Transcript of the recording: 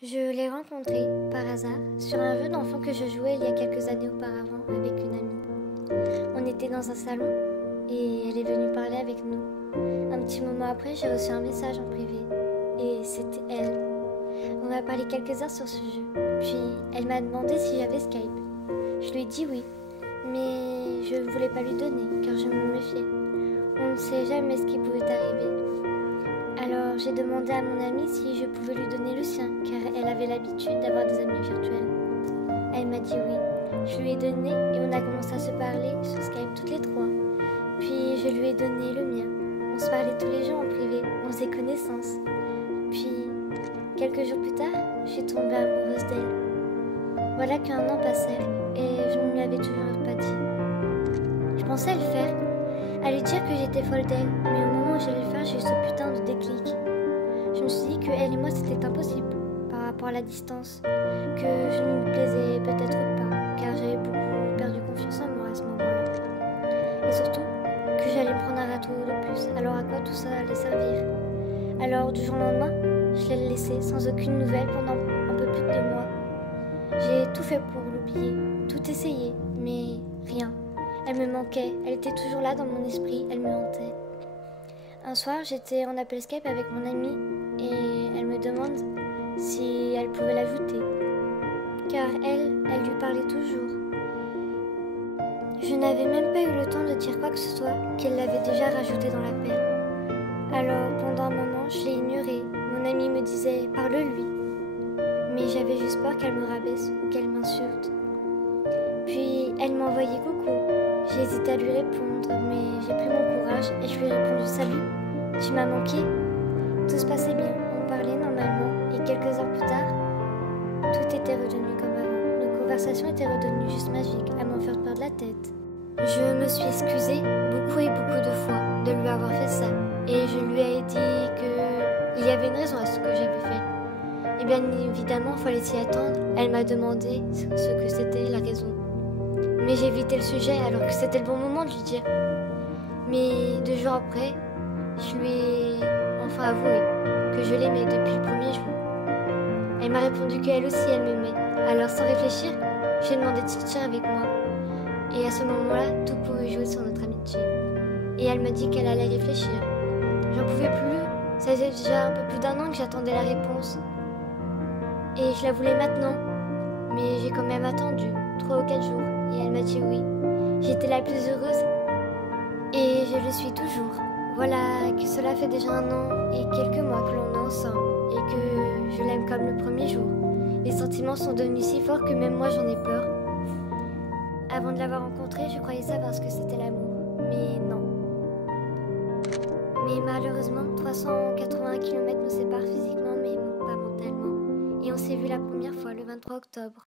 Je l'ai rencontré par hasard sur un jeu d'enfant que je jouais il y a quelques années auparavant avec une amie. On était dans un salon et elle est venue parler avec nous. Un petit moment après, j'ai reçu un message en privé et c'était elle. On a parlé quelques heures sur ce jeu, puis elle m'a demandé si j'avais Skype. Je lui ai dit oui, mais je ne voulais pas lui donner car je me méfiais. On ne sait jamais ce qui pouvait arriver. Alors j'ai demandé à mon amie si je pouvais lui donner le sien, car elle avait l'habitude d'avoir des amis virtuels. Elle m'a dit oui. Je lui ai donné et on a commencé à se parler sur Skype toutes les trois. Puis je lui ai donné le mien. On se parlait tous les jours en privé, on faisait connaissance. Puis, quelques jours plus tard, je suis tombée amoureuse d'elle. Voilà qu'un an passait et je ne lui avais toujours pas dit. Je pensais à le faire, à lui dire que j'étais folle d'elle, mais au moment où j'allais le faire, j'ai eu ce putain de déclic. Je me suis dit que elle et moi c'était impossible par rapport à la distance, que je ne lui plaisais peut-être pas, car j'avais beaucoup perdu confiance en moi à ce moment-là. Et surtout, que j'allais me prendre un râteau de plus, alors à quoi tout ça allait servir? Alors du jour au lendemain, je l'ai laissée sans aucune nouvelle pendant un peu plus de 2 mois. J'ai tout fait pour l'oublier, tout essayé, mais rien. Elle me manquait, elle était toujours là dans mon esprit, elle me hantait. Un soir, j'étais en appel Skype avec mon amie et elle me demande si elle pouvait l'ajouter. Car elle lui parlait toujours. Je n'avais même pas eu le temps de dire quoi que ce soit qu'elle l'avait déjà rajouté dans l'appel. Alors, pendant un moment, je l'ai ignorée. Mon amie me disait « parle-lui ». Mais j'avais juste peur qu'elle me rabaisse ou qu'elle m'insulte. Puis, elle m'a envoyé coucou. J'ai hésité à lui répondre, mais j'ai pris mon courage et je lui ai répondu « Salut, tu m'as manqué ?» Tout se passait bien, on parlait normalement, et quelques heures plus tard, tout était redevenu comme avant. Nos conversations étaient redevenues juste magiques, à m'en faire perdre la tête. Je me suis excusée beaucoup et beaucoup de fois de lui avoir fait ça, et je lui ai dit qu'il y avait une raison à ce que j'avais fait. Et bien évidemment, il fallait s'y attendre. Elle m'a demandé ce que c'était la raison. Mais j'ai évité le sujet alors que c'était le bon moment de lui dire. Mais 2 jours après, je lui ai enfin avoué que je l'aimais depuis le premier jour. Elle m'a répondu qu'elle aussi elle m'aimait. Alors sans réfléchir, je lui ai demandé de sortir avec moi. Et à ce moment-là, tout pouvait jouer sur notre amitié. Et elle m'a dit qu'elle allait réfléchir. J'en pouvais plus, ça faisait déjà un peu plus d'1 an que j'attendais la réponse. Et je la voulais maintenant, mais j'ai quand même attendu 3 ou 4 jours. Et elle m'a dit oui. J'étais la plus heureuse et je le suis toujours. Voilà que cela fait déjà 1 an et quelques mois que l'on est ensemble et que je l'aime comme le premier jour. Les sentiments sont devenus si forts que même moi j'en ai peur. Avant de l'avoir rencontré, je croyais savoir ce que c'était l'amour, mais non. Mais malheureusement, 380 km nous séparent physiquement mais pas mentalement. Et on s'est vu la première fois le 23 octobre.